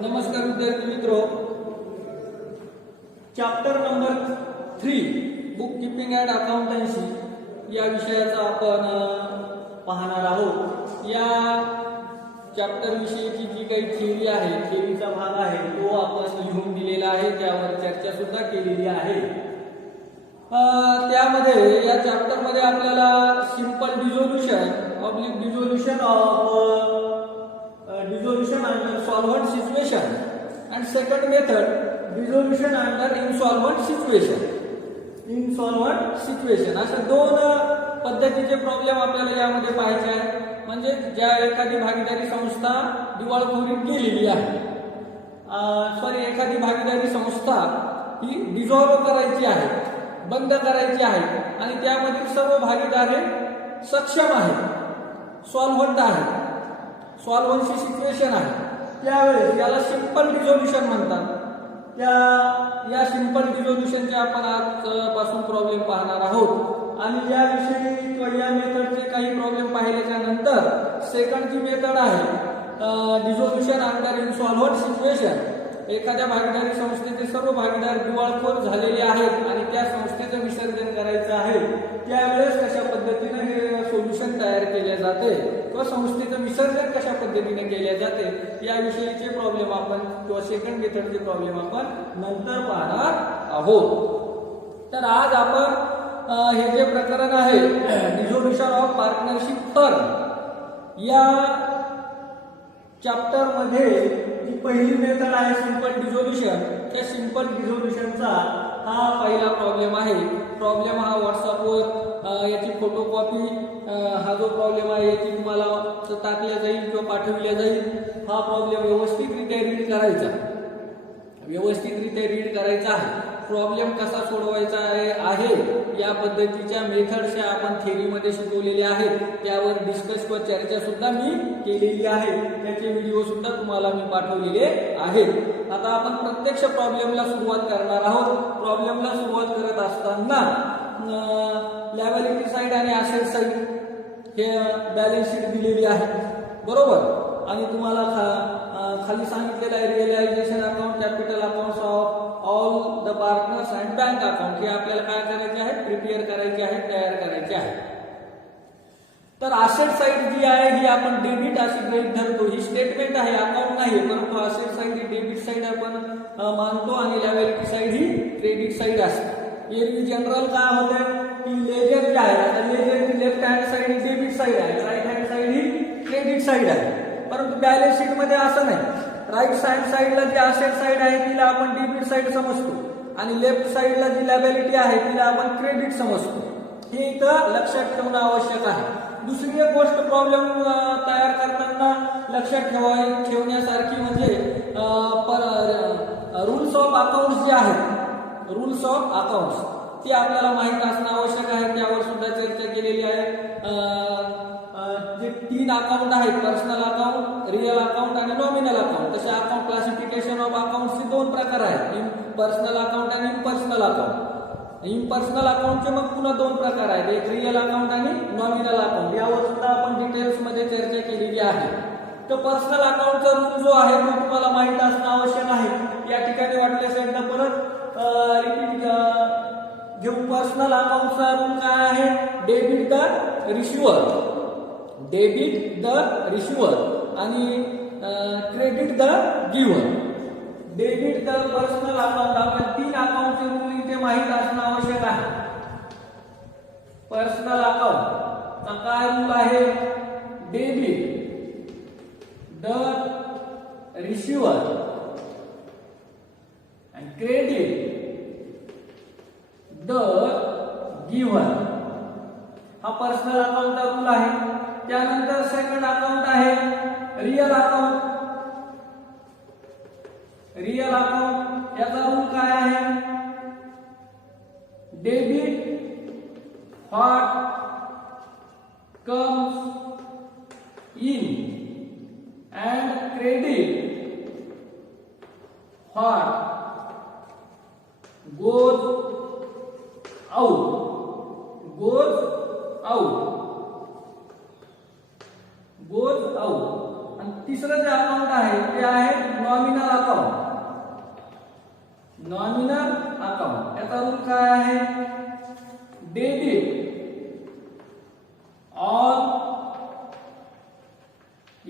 नमस्कार विद्यार्थी मित्रों, chapter number 3 book keeping and accountancy या विषयाचा आपण पाहणार आहोत। या चॅप्टर विषयीची जी काही थिअरी आहे, थिअरीचा भाग आहे तो आपण लिहून दिलेला आहे, त्यावर चर्चा सुद्धा केलेली आहे। त्यामध्ये या चॅप्टर मध्ये आपल्याला simple dissolution of dissolution under solvent situation and second method dissolution under insolvent situation अशा दोन पद्धतीचे प्रॉब्लेम आपल्याला यामध्ये पाहायचे आहे। म्हणजे ज्या एखादी भागीदारी संस्था दिवाळखोरीत गेलेली आहे, एखादी भागीदारी संस्था ही डिझॉल्व करायची आहे, बंद करायची आहे आणि त्यामधील सर्व भागीदार हे सक्षम आहेत, सॉल्व्हंट आहेत, सॉल्व्हन्सी सिच्युएशन आहे, त्यावेळेस याला सिंपल डिझोल्यूशन म्हणतात। या सिंपल डिझोल्यूशनचे आपण आजपासून प्रॉब्लेम पाहणार आहोत आणि याविषयी किंवा या मेथडचे काही प्रॉब्लेम पाहिल्याच्या नंतर सेकंड जी मेथड आहे डिझोल्यूशन अंडर इनसॉल्व्हंट सिच्युएशन, एखाद्या भागीदारी संस्थेचे सर्व भागीदार दिवाळखोर झालेले आहेत आणि त्या संस्थेचं विसर्जन करायचं आहे, त्यावेळेस कशा पद्धतीने हे सोल्युशन तयार केले जाते किंवा संस्थेचं विसर्जन कशा पद्धतीने केले जाते याविषयीचे प्रॉब्लेम आपण किंवा सेकंड मेथडचे प्रॉब्लेम आपण नंतर पाहणार आहोत। तर आज आपण हे जे प्रकरण आहे डिझोल्यूशन ऑफ पार्टनरशिप फर्म या चॅप्टर मध्ये जी पहिली मेथड आहे सिंपल डिझोल्यूशन, त्या सिंपल डिझोल्यूशनचा हा पहिला प्रॉब्लेम आहे। प्रॉब्लेम हा व्हॉट्सअपवर याची फोटोकॉपी हा जो प्रॉब्लेम आहे याची तुम्हाला टाकल्या जाईल किंवा पाठवल्या जाईल। हा प्रॉब्लेम व्यवस्थितरित्या रीड करायचा आहे। प्रॉब्लेम कसा सोडवायचा आहे या पद्धतीच्या मेथड्स आपण थेअरीमध्ये शिकवलेल्या आहेत, त्यावर डिस्कस व चर्चा सुद्धा मी केलेली आहे, त्याचे व्हिडिओ सुद्धा तुम्हाला मी पाठवलेले आहेत। आता आपण प्रत्यक्ष प्रॉब्लेमला सुरुवात करणार आहोत। प्रॉब्लेमला सुरुवात करत असताना लायबिलिटी साइड आणि ॲसेट साइड हे बॅलन्स शीट दिलेली आहे, बरोबर। आणि तुम्हाला खाली सांगितलेलं आहे realisation account, capital accounts of all the partners and bank account, हे आपल्याला काय करायचे आहे, प्रिपेअर करायचे आहे, तयार करायचे आहे। तर ॲसेट साइड जी आहे ही आपण डेबिट अशी गृहीत धरतो, ही स्टेटमेंट आहे, अकाउंट नाही, परंतु ॲसेट साइड ही डेबिट साइड आपण मानतो आणि लायबिलिटी साइड ही क्रेडिट साइड असते। एरवी जनरल काय होतं की लेजर जे आहे, आता लेजरची लेफ्ट हँड साइड ही डेबिट साइड आहे, राईट हँड साइड ही क्रेडिट साइड आहे, परंतु बॅलन्स शीट मध्ये असं नाही। राईट हँड साइडला जी ॲसेट साइड आहे तिला आपण डेबिट साइड समजतो आणि लेफ्ट साइडला जी लायबिलिटी आहे तिला आपण क्रेडिट समजतो, हे इथं लक्षात ठेवणं आवश्यक आहे। दुसरी एक गोष्ट प्रॉब्लेम तयार करताना लक्षात ठेवण्यासारखी म्हणजे रूल्स ऑफ अकाउंट्स जे आहेत, रूल्स ऑफ अकाउंट्स ते आपल्याला माहित असणं आवश्यक आहे, त्यावर सुद्धा चर्चा केलेली आहे। जे तीन अकाउंट आहेत, पर्सनल अकाउंट, रिअल अकाउंट आणि नॉमिनल अकाउंट, तसे अकाउंट क्लासिफिकेशन ऑफ अकाउंट्सचे दोन प्रकार आहेत, पर्सनल अकाउंट आणि इम्पर्सनल अकाउंट। इम्पर्सनल अकाउंटचे मग पुन्हा दोन प्रकार आहेत, एक रिअल अकाउंट आणि नॉमिनल अकाउंट, यावर सुद्धा आपण डिटेल्स मध्ये चर्चा केलेली आहे। तर पर्सनल अकाउंटचा रूल जो आहे तो तुम्हाला माहित असणं आवश्यक आहे। या ठिकाणी वाटल्यास एकदा परत रिपीट घेऊ। पर्सनल अकाउंटचा रूल काय आहे, डेबिट द रिसिव्हर आणि credit the giver. Debit the personal account, आपण तीन अकाउंटचे रूल इथे माहित असणं आवश्यक आहे। पर्सनल अकाउंट काय रूल आहे, डेबिट द रिसिव्हर आणि क्रेडिट द गिव्हर, हा पर्सनल अकाउंटचा रूल आहे। त्यानंतर सेकंड अकाउंट आहे रिअल अकाउंट। रिअल अकाउंट याचा रूल काय आहे, debit what comes in and credit what goes out. आणि तिसरं जे अकाउंट आहे ते आहे नॉमिनल नॉमिनल अकाउंट याचा रूल काय आहे? Debit all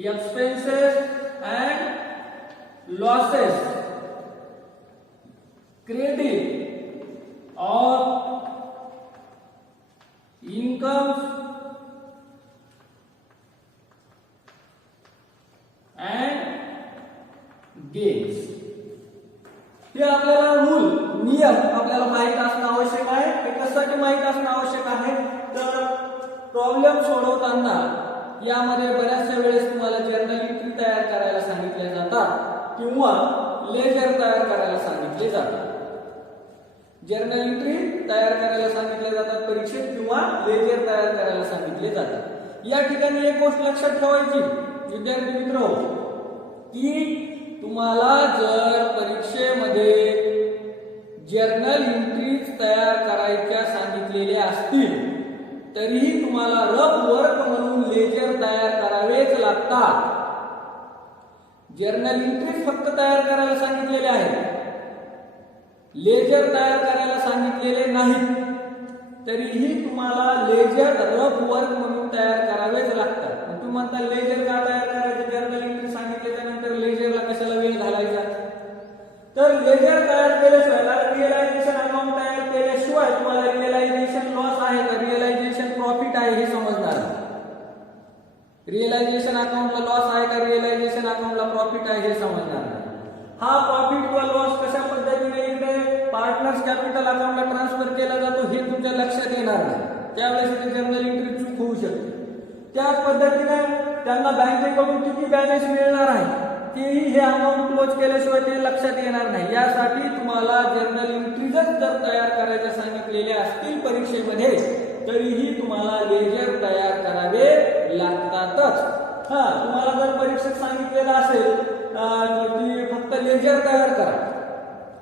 expenses and losses, credit all incomes and gains. हे आपल्याला रूल नियम आपल्याला माहित असणं आवश्यक आहे. हे कशासाठी माहित असणं आवश्यक आहे? तर प्रॉब्लेम सोडवताना यामध्ये बऱ्याचशा वेळेस तुम्हाला जर्नल एंट्री तयार करायला सांगितले जातात किंवा लेजर तयार करायला सांगितले जातात. जर्नल एंट्री तयार करायला सांगितले जातात परीक्षेत किंवा लेजर तयार करायला सांगितले जातात. या ठिकाणी एक गोष्ट लक्षात ठेवायची विद्यार्थी मित्र की तुम्हाला जर परीक्षेमध्ये जर्नल एंट्रीज तयार करायच्या सांगितलेल्या असतील तरीही तुम्हाला रफ वर्क म्हणून लेजर तयार करावेच लागतात. जर्नल एंट्रीज फक्त तयार करायला सांगितलेले आहेत, लेजर तयार करायला सांगितलेले नाहीत, तरीही तुम्हाला लेजर रफ वर्क म्हणून तयार करावेच लागतात. तुम्ही म्हणता लेजर का तयार करायचे? जर्नल एंट्री सांगितल्याच्या नंतर लेजरला कशाला वेळ घालायचा? तर लेजर तयार केल्याशिवाय रिअलायझेशन अकाउंट तयार केल्याशिवाय तुम्हाला रिअलायझेशन लॉस आहे का रिअलायझेशन प्रॉफिट आहे हे समजणार नाही. रिअलायझेशन अकाउंटला लॉस आहे का रिअलायझेशन अकाउंटला प्रॉफिट आहे हे समजणार नाही. हा प्रॉफिट किंवा लॉस कशा पद्धतीने इकडे पार्टनर्स कॅपिटल अकाउंटला ट्रान्सफर केला जातो हे तुमच्या लक्षात येणार नाही. त्यावेळेस ते जर्नल एंट्री चूक होऊ शकते. त्याच पद्धतीने त्यांना बँकेकडून किती बॅलन्स मिळणार आहे तेही हे अकाउंट क्लोज केल्याशिवाय ते लक्षात येणार नाही. यासाठी तुम्हाला जर्नल एंट्रीजच जर तयार करायच्या सांगितलेल्या असतील परीक्षेमध्ये तरीही तुम्हाला लेजर तयार करावे लागतातच. तुम्हाला जर परीक्षेत सांगितलेलं असेल की फक्त लेजर तयार करा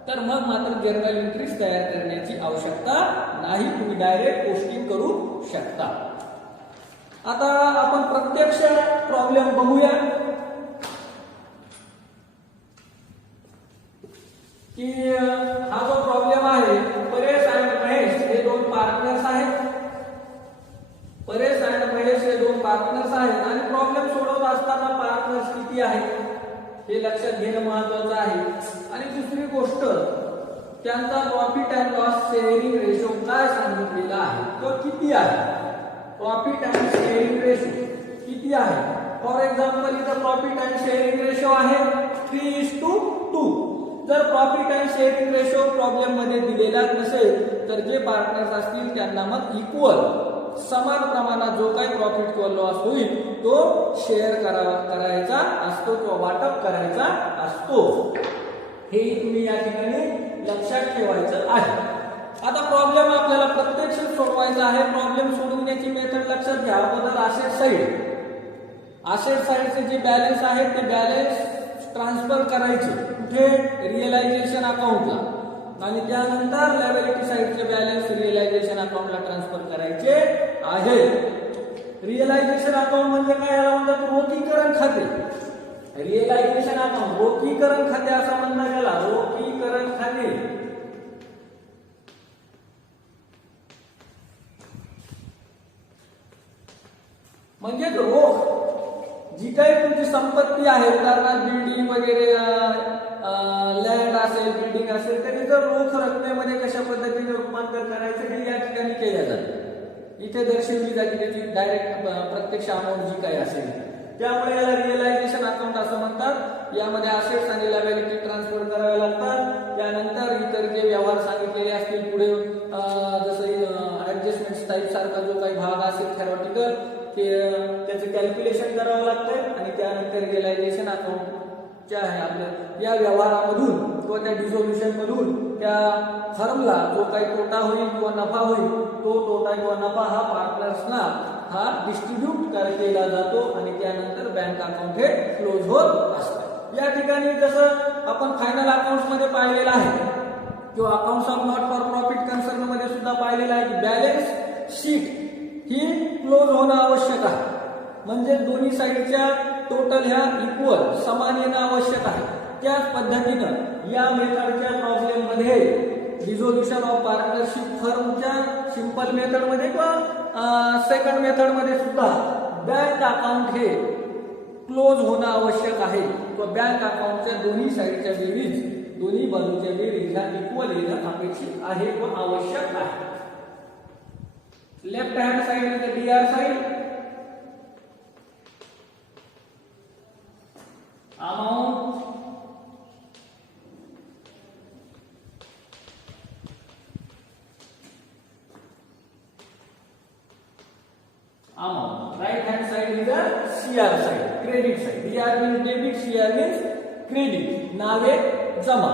तर मग मात्र जर्नल एंट्रीज तयार करण्याची आवश्यकता नाही. तुम्ही डायरेक्ट पोस्टिंग करू शकता. आता आपण प्रत्यक्ष प्रॉब्लेम बघूया की हा जो प्रॉब्लेम आहे परेश आणि महेश हे दोन पार्टनर्स आहेत. परेश आणि महेश हे दोन पार्टनर्स आहेत आणि प्रॉब्लेम सोडवत असताना पार्टनर्स किती आहेत हे लक्षात घेणं महत्वाचं आहे. आणि दुसरी गोष्ट त्यांचा profit and loss sharing ratio काय सांगितलेला आहे तो किती आहे. प्रॉफिट अँड शेअरिंग रेशो किती आहे? फॉर एक्झाम्पल इथं प्रॉफिट अँड शेअरिंग रेशो आहे 3:2. जर profit and sharing ratio problem मध्ये दिलेला नसेल तर जे पार्टनर्स असतील त्यांना मग इक्वल समान प्रमाणात जो काही प्रॉफिट किंवा लॉस होईल तो शेअर करायचा असतो किंवा वाटप करायचा असतो. हे तुम्ही या ठिकाणी लक्षात ठेवायचं आहे. आता प्रॉब्लेम आपल्याला प्रत्यक्ष सोडवायचा आहे. प्रॉब्लेम सोडवण्याची मेथड लक्षात घ्या. अगोदर असेट साइडचे जे बॅलन्स आहेत ते बॅलन्स ट्रान्सफर करायचे कुठे? रिअलायझेशन अकाउंटला. आणि त्यानंतर लायबिलिटी साइडचे बॅलन्स रिअलायझेशन अकाउंटला ट्रान्सफर करायचे आहे. रिअलायझेशन अकाउंट म्हणजे काय? याला म्हणतात रोखीकरण खाते. रिअलायझेशन अकाउंट रोखीकरण खाते असं म्हणतात याला. रोखीकरण खाते म्हणजे रोख जी काही तुमची संपत्ती आहे उदाहरणार्थ बिल्डिंग वगैरे लँड असेल बिल्डिंग असेल तरी जर रोख रकमेमध्ये कशा पद्धतीने रूपांतर करायचं हे या ठिकाणी केल्या जातं. इथे दर्शवली जाते त्याची डायरेक्ट प्रत्यक्ष अमाऊंट जी काही असेल. त्यामुळे याला रिअलायझेशन अकाउंट असं म्हणतात. यामध्ये असेट्स आणि लायबिलिटी ट्रान्सफर करावे लागतात. त्यानंतर इतर जे व्यवहार सांगितलेले असतील पुढे जसं ऍडजस्टमेंट टाईप सारखा जो काही भाग असेल थेरॉटिकल त्याचं कॅल्क्युलेशन करावं लागतं आणि त्यानंतर रिअलायझेशन अकाउंट जे आहे आपल्या या व्यवहारामधून किंवा त्या डिझोल्युशन मधून त्या फर्मला जो काही तोटा होईल किंवा नफा होईल तो तोटा किंवा नफा हा पार्टनर्सना हा डिस्ट्रीब्यूट केला जातो आणि त्यानंतर बँक अकाउंट हे क्लोज होत असतं. या ठिकाणी जसं आपण फायनल अकाउंट्स मध्ये पाहिलेलं आहे किंवा accounts of not for profit concern मध्ये सुद्धा पाहिलेलं आहे की बॅलन्स शीट ही क्लोज होणं आवश्यक आहे. म्हणजे दोन्ही साईडच्या टोटल ह्या इक्वल समान येणं आवश्यक आहे. त्याच पद्धतीनं या मेथडच्या प्रॉब्लेम मध्ये रिझोल्युशन ऑफ पार्टनरशिप फर्मच्या सिंपल मेथड मध्ये किंवा सेकंड मेथड मध्ये सुद्धा बँक अकाउंट हे क्लोज होणं आवश्यक आहे किंवा बँक अकाउंटच्या दोन्ही साईडच्या बेरीज दोन्ही बाजूच्या बेरीज ह्या इक्वल येणं अपेक्षित आहे व आवश्यक आहे. Left hand side is the DR side. Amount right hand side is the CR side, credit side. DR means debit, CR means credit. नावे जमा.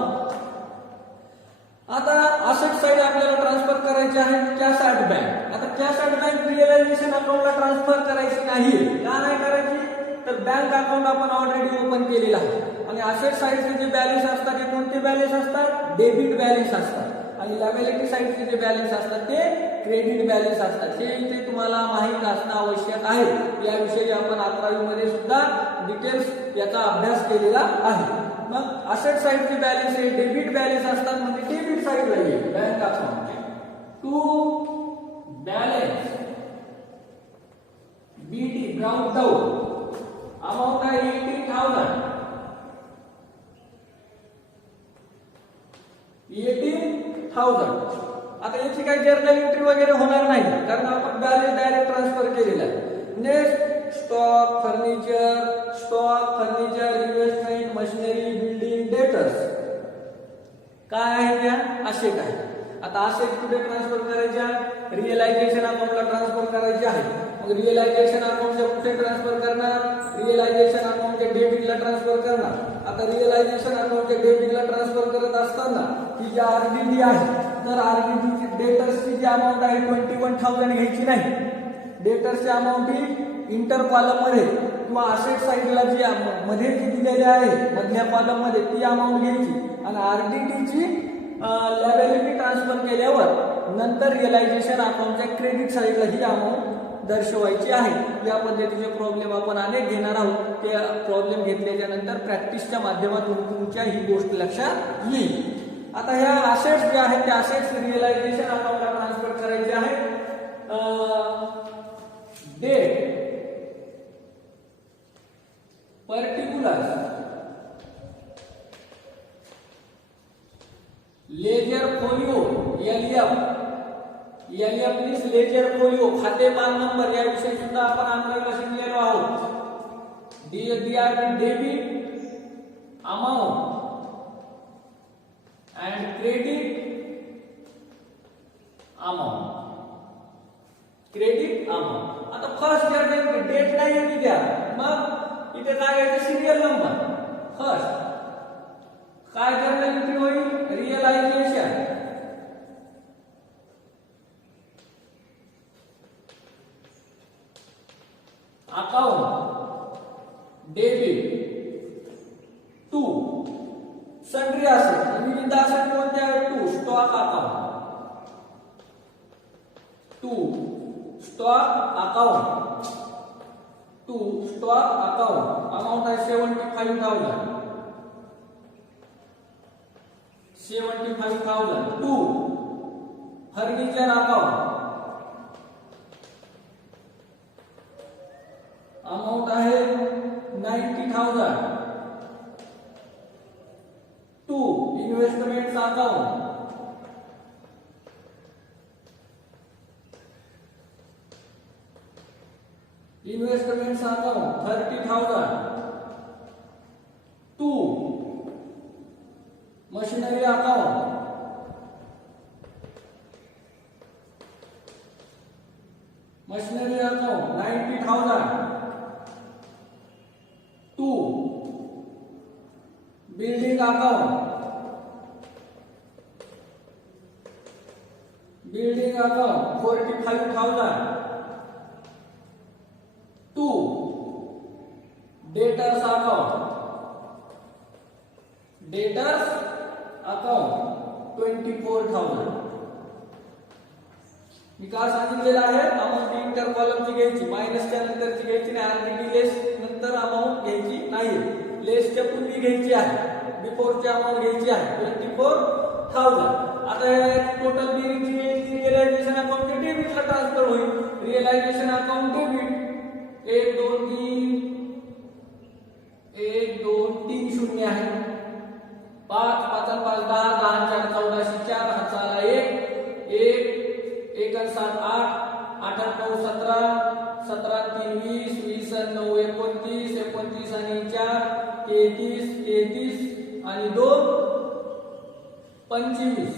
आता असेट साइड आपल्याला ट्रान्सफर करायचे आहे कॅश ॲट बँक. आता कॅश ॲट बँक रिअलायझेशन अकाउंटला transfer करायची नाही. का नाही करायची? तर बँक अकाउंट आपण ऑलरेडी ओपन केलेला आहे आणि असेट साइडचे जे बॅलन्स असतात ते कोणते बॅलन्स असतात? डेबिट बॅलन्स असतात आणि लायबिलिटी साइडचे जे बॅलन्स असतात ते क्रेडिट बॅलन्स असतात. हे इथे तुम्हाला माहित असणं आवश्यक आहे. याविषयी आपण 11वी मध्ये सुद्धा डिटेल्स याचा अभ्यास केलेला आहे. मग असेट साइडचे बॅलन्स हे डेबिट बॅलन्स असतात म्हणजे डेबिट साइडला येईल bank account. To balance BT ground down amount आहे 18,000. 18,000. आता याची काही जर्नल एंट्री वगैरे होणार नाही कारण आपण बॅलन्स डायरेक्ट ट्रान्सफर केलेला आहे. Next stock furniture investment machinery building debtors काय आहे त्या? असेट आहे. आता असेट कुठे ट्रान्सफर करायच्या? रिअलायझेशन अकाउंटला ट्रान्सफर करायचे आहे. मग रिअलायझेशन अकाउंटच्या कुठे ट्रान्सफर करणार? रिअलायझेशन अकाउंटच्या डेबिटला ट्रान्सफर करणार. आता रिअलायझेशन अकाउंटच्या डेबिटला ट्रान्सफर करत असताना ही जी RDD आहे तर RDD ची डेटर्सची जी अमाऊंट आहे 21,000 घ्यायची नाही. डेटर्सची अमाऊंट ही इंटर कॉलम मध्ये किंवा असेट साइडला जी मध्ये जी दिलेली आहे मधल्या कॉलम मध्ये ती अमाऊंट घ्यायची आणि RDD ची लायबिलिटी ट्रान्सफर केल्यावर नंतर रिअलायझेशन अकाउंटच्या क्रेडिट साइडला ही अमाऊंट दर्शवायची आहे. या पद्धतीचे प्रॉब्लेम आपण अनेक घेणार आहोत. ते प्रॉब्लेम घेतल्याच्या नंतर प्रॅक्टिसच्या माध्यमातून तुमच्या ही गोष्ट लक्षात येईल. आता ह्या असेट्स जे आहेत त्या असेट्स रिअलायझेशन अकाउंटला ट्रान्सफर करायचे आहेत. Date particular ledger folio LF means ledger folio खातेमान नंबर याविषयी सुद्धा आपण 11वीला शिकलेलो आहोत. DR debit amount and credit amount. आता फर्स्ट डेट नाही येते द्या मग इथे टाकायचं सिरियल नंबर. फर्स्ट काय जर्नल एंट्री होईल? Realisation account debit. To sundry asset विविध असेट कोणते आहेत? टू स्टॉक अकाउंट अमाउंट आहे 75,000. 75,000. टू फर्निचर अकाउंट अमाउंट आहे 90,000. To investment account investment account 30,000. To machinery account machinery account 90,000. To building account 45,000. To debtors account 24,000. मी काय सांगितलेलं आहे amount inter कॉलमची घ्यायची मायनसच्या नंतरची घ्यायची नाही. RDD लेस नंतर अमाऊंट घ्यायची नाही. लेसच्या पूर्वी घ्यायची आहे, बिफोरची अमाऊंट घ्यायची आहे 24,000. आता टोटल बेरीजची रिअलायझेशन अकाउंट डेबिटला ट्रान्सफर होईल. रिअलायझेशन अकाउंट डेबिट 1 2 3 शून्य आहे. 5 5 5 10 10 4 14 4 हात आला 1 1 1 7 8 8 9 17 17 3 20 20 9 29 29 आणि 4 33 33 आणि 2 25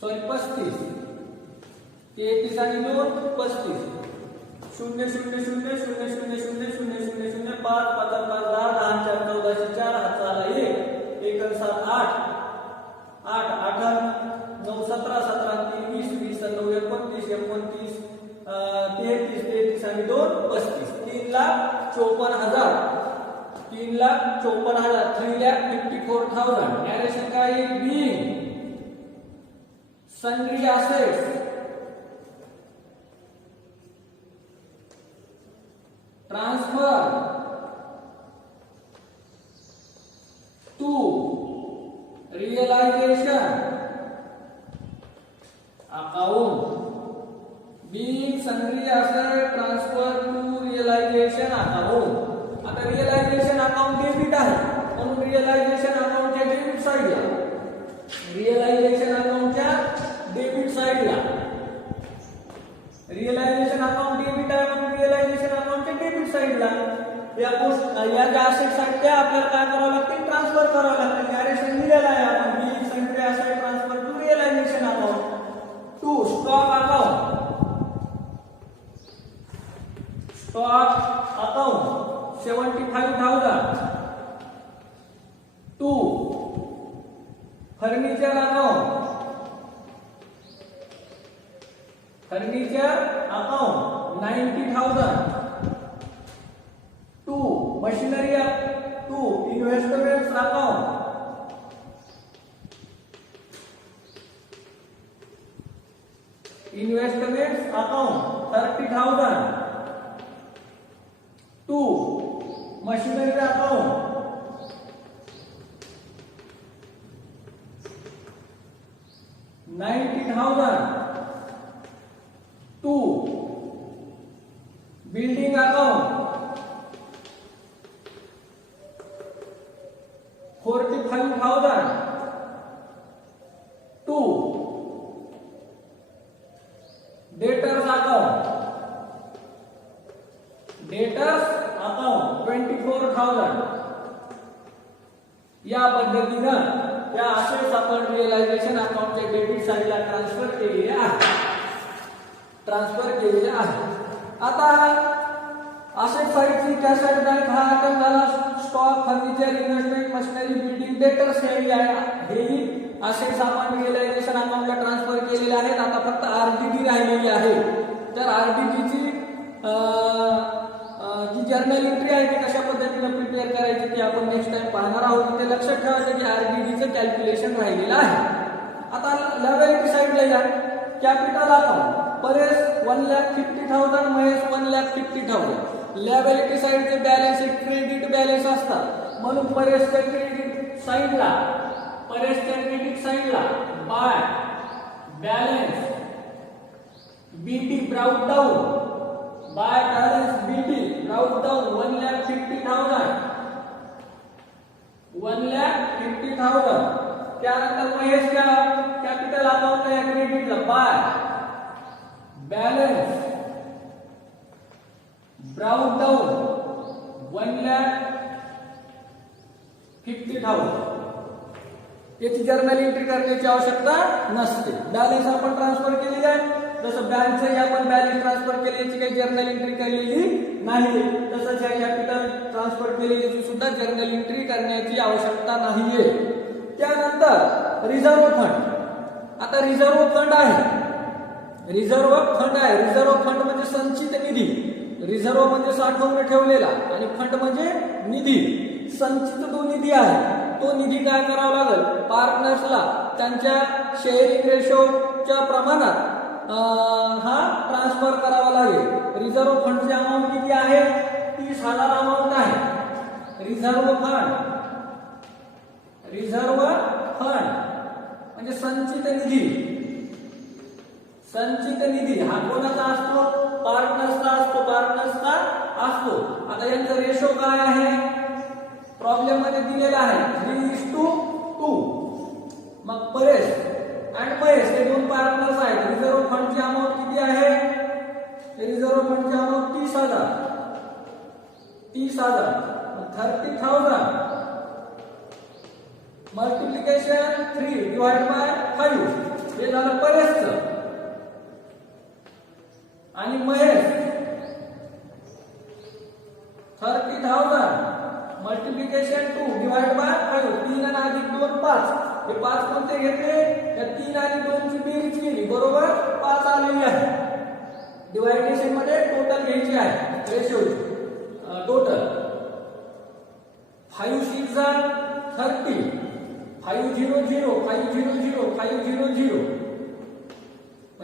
सॉरी 35 33 आणि 2 35 0 0 0 0 0 0 0 0 0 0 5 5 5 10 10 4 14 4 हात आला 1 1 7 8 8 8 9 17 17 3 20 20 9 29 29 33 33 आणि 2 35 3,54,000 3,54,000 3,54,000. नॅरेशन काय आहे? बी sundry assets transfer to realisation account. being sundry asset transfer to realization account. आता रिअलायझेशन अकाउंट डेबिट आहे म्हणून रिअलायझेशन अकाउंटच्या डेबिट साइडला रिअलायझेशन अकाउंटच्या डेबिट साइडला रिअलायझेशन अकाउंट डेबिट आहे म्हणून रिअलायझेशन अकाउंटच्या डेबिट साइडला या ज्या असेट्स आहेत त्या आपल्याला काय करावं लागतील? ट्रान्सफर करावं लागतील. नॅरेशन दिलेलं आहे आपण being sundry asset transfer to realization account to stock account. Stock account 75,000 to furniture account furniture account 90,000 to machinery to investments account investments account 30,000 to machinery account 90,000 to building account 45,000 to debtors account 24,000. या पद्धतीनं त्या assets आपण realisation अकाउंटच्या debit साइडला transfer केलेले आहे. आता asset साइडची कॅश बँक हा आयटम झाला. Stock furniture investment machinery building debtors हे असेट्स आपण रिअलायझेशन अकाउंटला ट्रान्सफर केलेले आहेत. आता फक्त आरडीडी राहिलेली आहे. तर आरडीडीची जी जर्नल एंट्री आहे ती कशा पद्धतीने प्रिपेअर करायची ते आपण नेक्स्ट टाइम पाहणार आहोत. ते लक्षात ठेवायचं की आरडीडीचं कॅल्क्युलेशन राहिलेलं आहे. आता लायबिलिटी साइडला या. Capital account Paresh 1,50,000 Mahesh 1,50,000. Liability साइडचे बॅलन्स क्रेडिट बॅलन्स असतात म्हणून परेशच्या क्रेडिट साइडला by balance BT brought down by balance BT brought down 1,50,000 त्यानंतर महेश कॅपिटल अकाउंट या क्रेडिटला बाय बॅलन्स ब्राउट डाऊन 1,50,000. याची जर्नल एंट्री करण्याची आवश्यकता नसते. बॅलन्स आपण ट्रान्सफर केलेली आहे. जसं बँकचंही आपण बॅलन्स ट्रान्सफर केली याची काही जर्नल एंट्री केलेली नाही. तसंच या कॅपिटल ट्रान्सफर केलेली सुद्धा जर्नल एंट्री करण्याची आवश्यकता नाहीये. त्यानंतर रिझर्व्ह फंड. आता रिझर्व्ह फंड आहे. रिझर्व्ह फंड म्हणजे संचित निधी. रिझर्व्ह म्हणजे साठवून ठेवलेला आणि फंड म्हणजे निधी. संचित जो निधी आहे तो निधी काय करावा लागेल? पार्टनर्सला त्यांच्या शेअरिंग रेशोच्या प्रमाणात हा ट्रान्सफर करावा लागेल. रिझर्व्ह फंडची अमाऊंट किती आहे? 30,000 अमाऊंट आहे. रिझर्व्ह फंड म्हणजे संचित निधी. संचित निधी हा कोणाचा असतो? पार्टनर्सचा असतो. आता यांचा रेशो काय आहे? प्रॉब्लेम मध्ये दिलेला आहे 3:2. मग परेश आणि महेश हे दोन पार्टनर्स आहेत. रिझर्व्ह फंडची अमाउंट किती आहे? रिझर्व्ह फंडची अमाउंट 30,000. 30,000 मल्टिप्लिकेशन 3/5 हे झालं परेशचं. आणि महेश 30,000 मल्टिप्लिकेशन 2/5 3 आणि अधिक 2 5. हे 5 कोणते घेतले? तर 3 आणि 2 ची बेरीज केली बरोबर 5 आलेली आहे. डिव्हायडेशन मध्ये टोटल घ्यायची आहे ratio total 5 6 30 500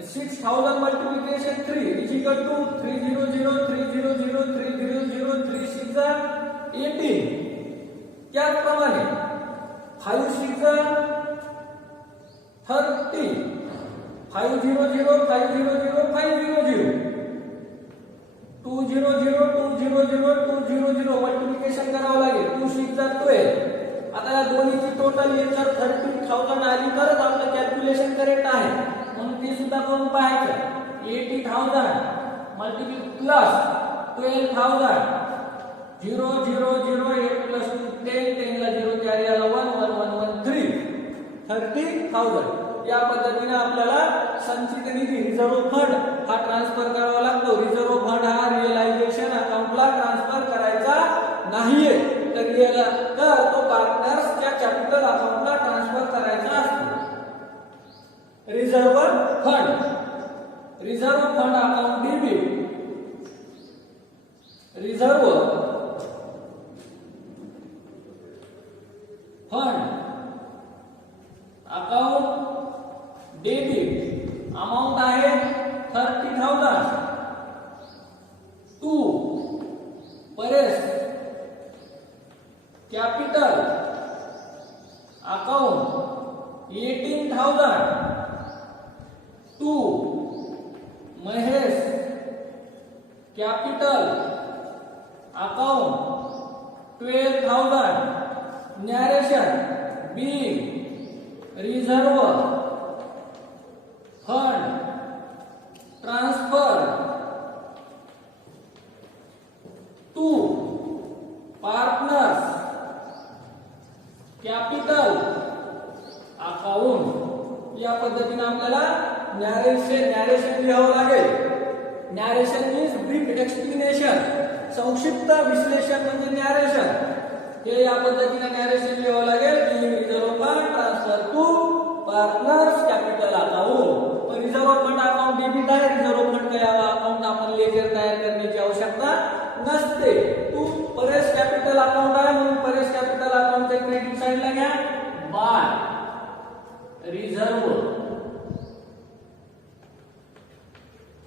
6,000 multiplication 3 is equal to 300 3 18. त्याचप्रमाणे 5 6 30 500 200 मल्टिप्लिकेशन करावं लागेल 2 6 12. आता या दोन्हीची टोटल जर 30,000 आली तरच आपलं कॅल्क्युलेशन करेक्ट आहे. म्हणून ते सुद्धा करून पाहायचं. 80,000 मल्टिप्लिकेशन प्लस 12,000 0 0 0 8 प्लस 2 10 10 ला 0 4 याला 1 1 1 1 3 30,000. या पद्धतीने आपल्याला संचित निधी रिझर्व्ह फंड हा ट्रान्सफर करावा लागतो. रिझर्व्ह फंड हा रिअलायझेशन अकाउंटला ट्रान्सफर करायचा नाहीये तर तो पार्टनर्सच्या कॅपिटल अकाउंटला ट्रान्सफर करायचा असतो. Reserve fund account debit reserve fund account debit amount आहे 30,000 to Paresh capital account 18,000 to Mahesh capital account 12,000. Narration be reserve fund transfer to partners capital account. या पद्धतीने आपल्याला नॅरेशन लिहावं लागेल. Narration means brief explanation. संक्षिप्त विश्लेषण म्हणजे नॅरेशन. हे या पद्धतीने नॅरेशन लिहावं लागेल की reserve fund transfer to partners capital account. Reserve fund account debit आहे. रिझर्व्ह फंड या अकाउंट आपण लेजर तयार करण्याची आवश्यकता नसते. टू परेश कॅपिटल अकाउंट आहे म्हणून परेश कॅपिटल अकाउंटच्या क्रेडिट साइडला घ्या बाय रिझर्व्ह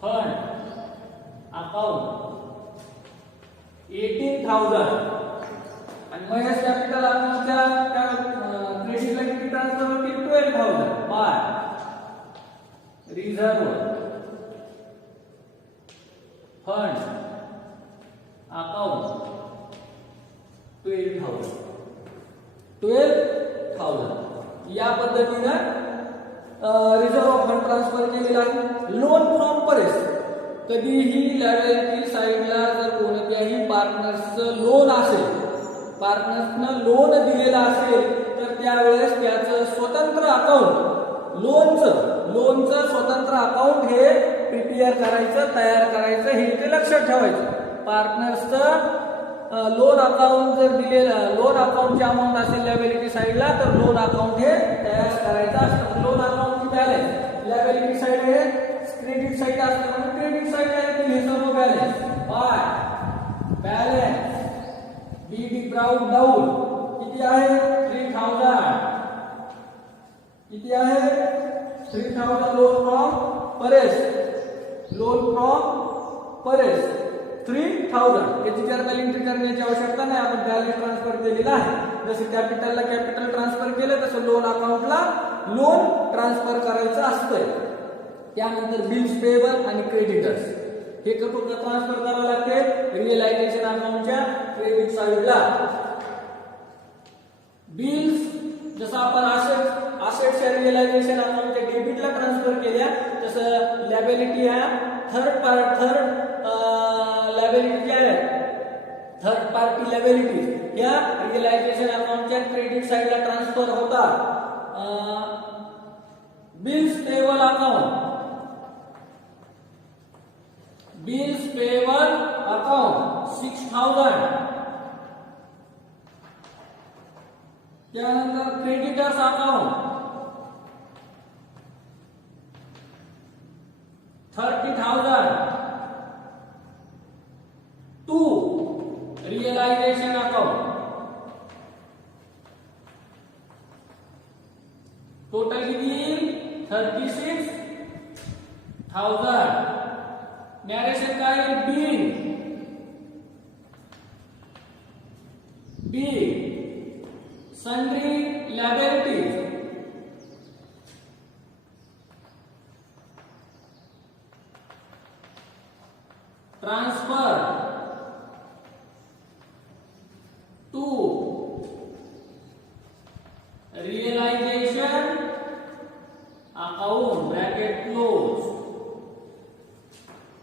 फंड अकाउंट 18,000 आणि महेश कॅपिटल अकाउंटच्या क्रेडिटला किती ट्रान्सफर होतील 12,000 बाय रिझर्व्ह फंड अकाउंट 12,000. या पद्धतीने रिझर्व्ह फंड ट्रान्सफर केलेला आहे. लोन फ्रॉम परेश कधीही लायबिलिटी साइडला जर कोणत्याही पार्टनर्सचं लोन असेल पार्टनर्सनं लोन दिलेलं असेल तर त्यावेळेस त्याचं स्वतंत्र अकाउंट लोनचं स्वतंत्र अकाउंट हे प्रिपेअर करायचं तयार करायचं हे ते लक्षात ठेवायचं. पार्टनर्सचं लोन अकाउंट जर दिलेलं लोन अकाउंटची अमाऊंट असेल लायबिलिटी साइडला तर लोन अकाउंट हे तयार करायचं असतं. लोन अकाउंटची बॅलन्स लायबिलिटी साइड हे क्रेडिट साइड असतं म्हणजे क्रेडिट साइड आहे हे सर्व बॅलन्स बाय बॅलन्स बी ब्राउन डाऊन किती आहे 3,000 किती आहे 3,000 लोन फ्रॉम परेश 3 30,000. याची जर्नल एंट्री करण्याची आवश्यकता नाही, आपण बॅलन्स ट्रान्सफर केलेला आहे. जसं कॅपिटलला कॅपिटल ट्रान्सफर केलं तसं लोन अकाउंटला लोन ट्रान्सफर करायचं असतंय. त्यानंतर बिल्स पेएबल आणि क्रेडिटर्स हे कुठं ट्रान्सफर करावं लागते, रिअलायझेशन अकाउंटच्या क्रेडिट साइडला. बिल्स जसं आपण असेट्सच्या रिअलायझेशन अकाउंटच्या डेबिटला ट्रान्सफर केल्या, तसं लायबिलिटी ह्या थर्ड लायबिलिटी आहे, थर्ड पार्टी लायबिलिटीज या रिअलायझेशन अकाउंटच्या क्रेडिट साइडला ट्रान्सफर होतात. Bills payable account, bills payable account 6,000. त्यानंतर creditors account 30,000. To realisation account total किती 36,000. नॅरेशन काय, बी sundry liabilities, transfer to realisation account bracket close.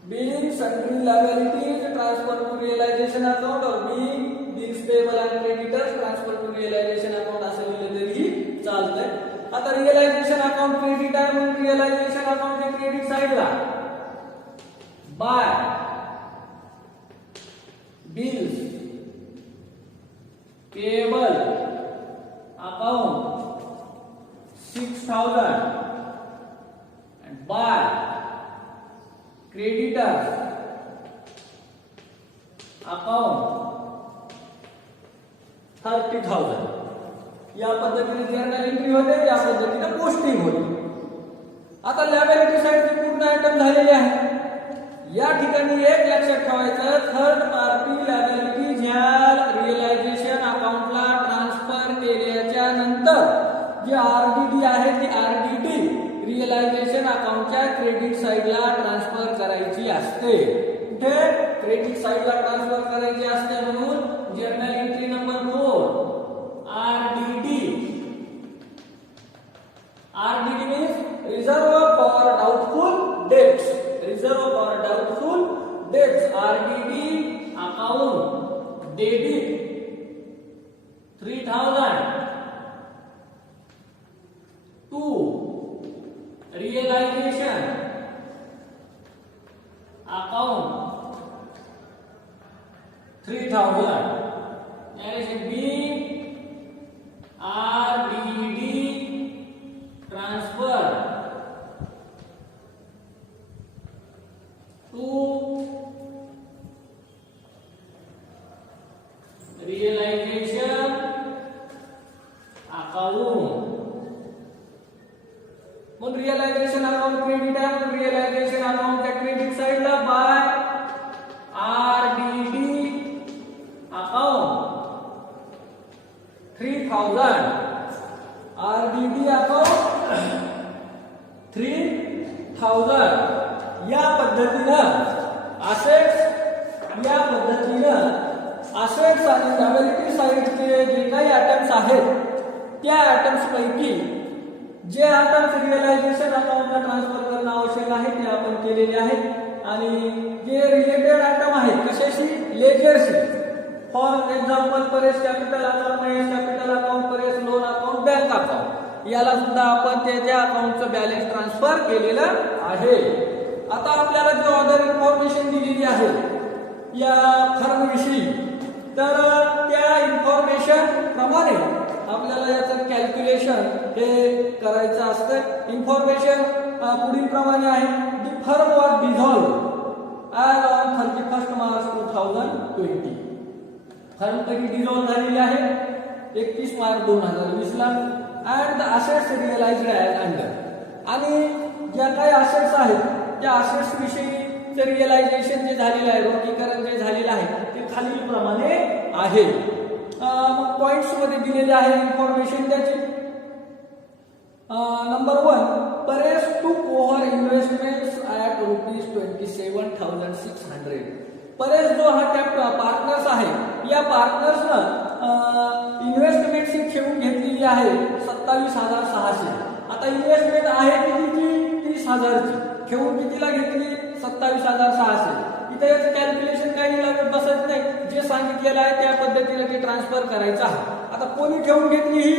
Being sundry liabilities transfer to realisation account और बी bills payable and creditors transfer to realisation account असं लिहिलं तरी चालतंय. आता रिअलायझेशन अकाउंट क्रेडिट आहे म्हणून रिअलायझेशन अकाउंटच्या क्रेडिट साइडला by bills payable account 6,000 and buy creditors account 30,000. या पद्धतीने जर्नल एंट्री होते, या पद्धतीने पोस्टिंग होते. आता लायबिलिटी साइडचे पूर्ण आयटम झालेले आहे. या ठिकाणी एक लक्षात ठेवायचं, थर्ड पार्टी लायबिलिटी ज्या रिअलायझेशन अकाउंटला ट्रान्सफर केल्याच्या नंतर जी आरडीडी आहे ती आरडीडी रिअलायझेशन अकाउंटच्या क्रेडिट साइडला ट्रान्सफर करायची असते. कुठे, क्रेडिट साइडला ट्रान्सफर करायची असते. म्हणून journal entry number 4 RDD. RDD means reserve for doubtful debts. Reserve for doubtful debts RDD account debit 3,000 to realisation account 3,000. Narration be RDD transfer to realisation account. मग realisation account credit आहे, मग realisation अकाउंटच्या credit साइडला by RDD account 3,000. RDD account 3,000. या पद्धतीनं assets आणि liability साइडचे जे काही आयटम्स आहेत त्या आयटम्स पैकी जे आयटम्स रिअलायझेशन अकाउंटला ट्रान्सफर करणं आवश्यक आहे ते आपण केलेले आहेत. आणि जे रिलेटेड आयटम आहेत कशाशी, लेजरशी. For example Paresh capital account, Mahesh capital account, Paresh loan account, bank account, याला सुद्धा आपण त्याच्या अकाउंटचं बॅलन्स ट्रान्सफर केलेलं आहे. आता आपल्याला जो अदर इन्फॉर्मेशन दिलेली आहे या फर्मविषयी, तर त्या इन्फॉर्मेशन प्रमाणे आपल्याला याचं कॅल्क्युलेशन हे करायचं असतं. इन्फॉर्मेशन पुढील प्रमाणे आहे. The firm was dissolve as on 31 March 2020. Firm कधी डिझॉल्व्ह झालेली आहे, 31 मार्च 2020ला. And the assets realised as under. आणि ज्या काही असेट्स आहेत त्या असेट्स विषयी रिअलायझेशन जे झालेलं आहे, रोखीकरण जे झालेलं आहे ते खालील प्रमाणे आहे. मग पॉइंट्स मध्ये दिलेले आहे इन्फॉर्मेशन त्याची. Number 1, Paresh took over investments at ₹27,600. Paresh जो हा पार्टनर्स आहे, या पार्टनर्सनं इन्व्हेस्टमेंट शी ठेवून घेतलेली आहे 27,600. आता इन्व्हेस्टमेंट आहे कितीची? 30,000ची. ठेवून कितीला घेतली? 27,600. इथे याचं कॅल्क्युलेशन काही लागत बसत नाही, जे सांगितलेलं आहे त्या पद्धतीने ते ट्रान्सफर करायचं आहे. आता कोणी ठेवून घेतली? ही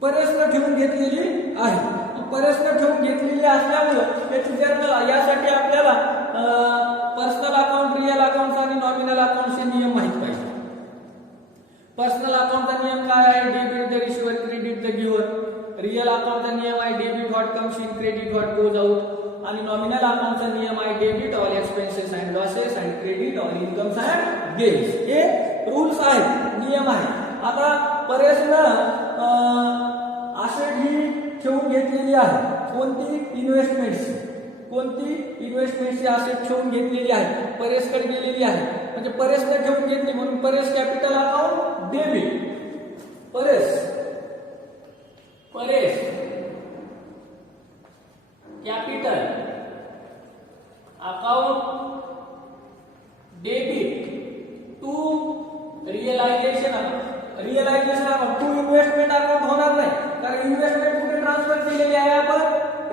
परेशनं ठेवून घेतलेली आहे. परेशनं ठेवून घेतलेली असल्यामुळे याची जर्नल, यासाठी आपल्याला पर्सनल अकाउंट, रिअल अकाउंट आणि नॉमिनल अकाउंटचे नियम माहित पाहिजे. पर्सनल अकाउंटचा नियम काय आहे? Debit the receiver, credit the giver. Real अकाउंटचा नियम आहे debit what comes in, credit what goes out. आणि नॉमिनल अकाउंटचा नियम आहे debit all expenses and losses and credit all incomes and gains. हे रूल्स आहेत, नियम आहेत. आता परेशनं असेट ही ठेवून घेतलेली आहे. कोणती? इन्व्हेस्टमेंटची असेट ठेवून घेतलेली आहे, परेशकडे गेलेली आहे. म्हणजे परेशने ठेवून घेतली म्हणून Paresh capital account debit. Paresh capital account debit to realisation account to investment account होणार नाही, कारण इन्व्हेस्टमेंट कुठे ट्रान्सफर केलेली आहे? आपण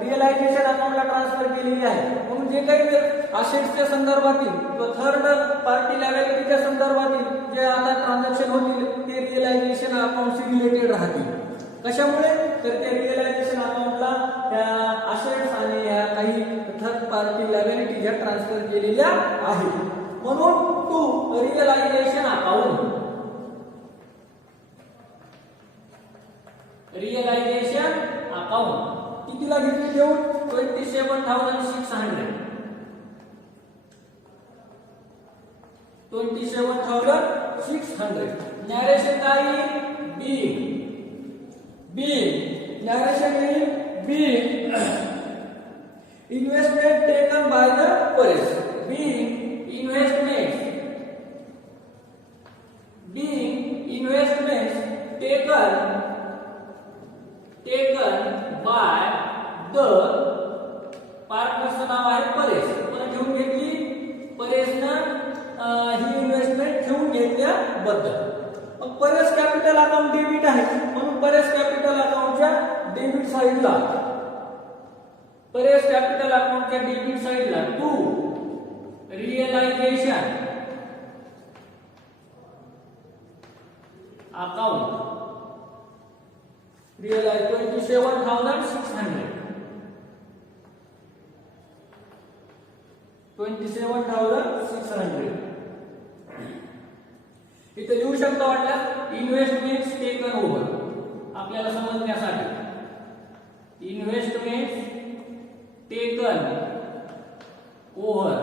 रिअलायझेशन अकाउंटला ट्रान्सफर केलेली आहे. म्हणून जे काही असेट्सच्या संदर्भातील किंवा थर्ड पार्टी लायबिलिटीच्या संदर्भातील जे आता ट्रान्झॅक्शन होतील ते रिअलायझेशन अकाउंटशी रिलेटेड राहतील. कशामुळे? तर ते रिअलायझेशन अकाउंटला त्या असेट्स आणि काही थर्ड पार्टी लायबिलिटी ज्या ट्रान्सफर केलेल्या आहेत. म्हणून टू रिअलायझेशन अकाउंट कितीला घेतली देऊन? 27,600. 27,600. नॅरेशन काय? Narration being investment taken by the Paresh. Being investments taken by the पार्टनरचं नाव आहे परेश. पण ठेवून घेतली परेशनं ही इन्व्हेस्टमेंट ठेवून घेतल्याबद्दल. मग परेश कॅपिटल अकाउंट डेबिट आहे, म्हणून परेश कॅपिटल अकाउंटच्या डेबिट साइडला टू रिअलायझेशन अकाउंट 27,600. 27,600 इथे लिहू शकतो वाटल्यास इन्व्हेस्टमेंट्स टेकन ओव्हर. आपल्याला समजण्यासाठी इन्व्हेस्टमेंट्स टेकन ओव्हर,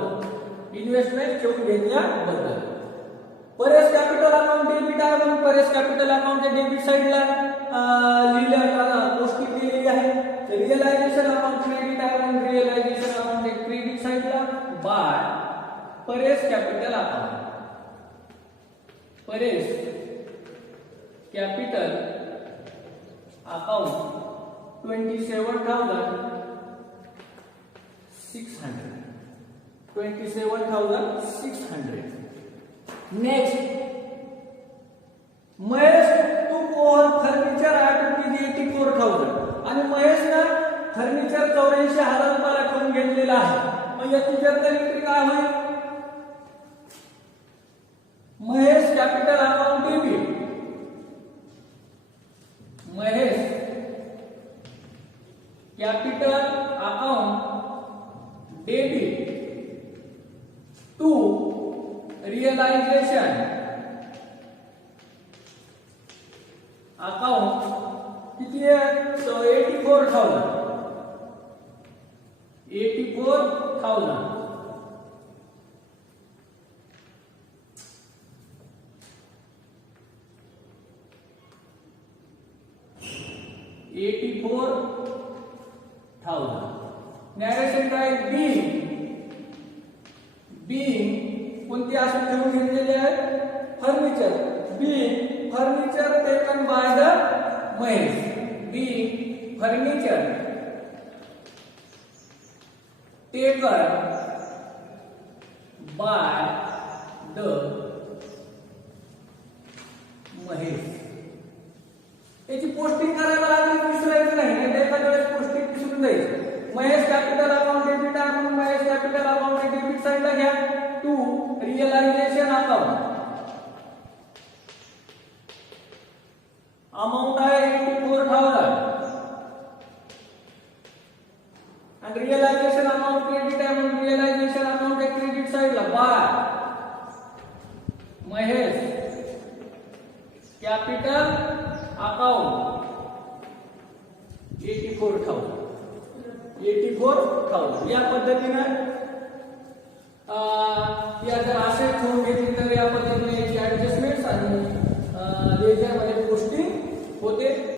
इन्व्हेस्टमेंट ठेवून घेतल्याबद्दल. परेश कॅपिटल अकाउंट डेबिट आहे म्हणून परेश कॅपिटल अकाउंटच्या डेबिट साइडला गोष्टी केलेली आहे. रिअलायझेशन अकाउंट क्रेडिट आहे म्हणून रिअलायझेशन अकाउंटच्या क्रेडिट साइडला by Paresh capital account. Paresh capital account 27,600. Next, Mahesh took over furniture at ₹84,000. आणि महेशनं फर्निचर 84,000 रुपयाला ठेवून घेतलेला आहे. मग याची जर्नल एंट्री काय होईल? Mahesh capital account debit. Mahesh capital account debit to realisation account किती आहे? 84,000. 84,000. नॅरेशन काय बी बी कोणती अशी ठेवून घेतलेली आहे furniture be furniture taken by the Mahesh be furniture taken by the Mahesh याची पोस्टिंग करायला लागली विसरायचं नाही एखाद्या वेळेस पोस्टिंग विसरून जायचं महेश कॅपिटल अकाउंट डेबिट आहे म्हणून महेश कॅपिटल अकाउंट डेबिट साईडला घ्या टू रिअलायझेशन अकाउंट अमाऊंट आहे 84,000 आणि रिअलायझेशन अमाऊंट क्रेडिट आहे म्हणून रिअलायझेशन अकाउंट आहे क्रेडिट साईडला बाय महेश कॅपिटल अकाउंट 84,000 या पद्धतीने या जर असे ठेवून घेतली तर या पद्धतीने ऍडजस्टमेंट आणि लेजर मध्ये पोस्टिंग होते.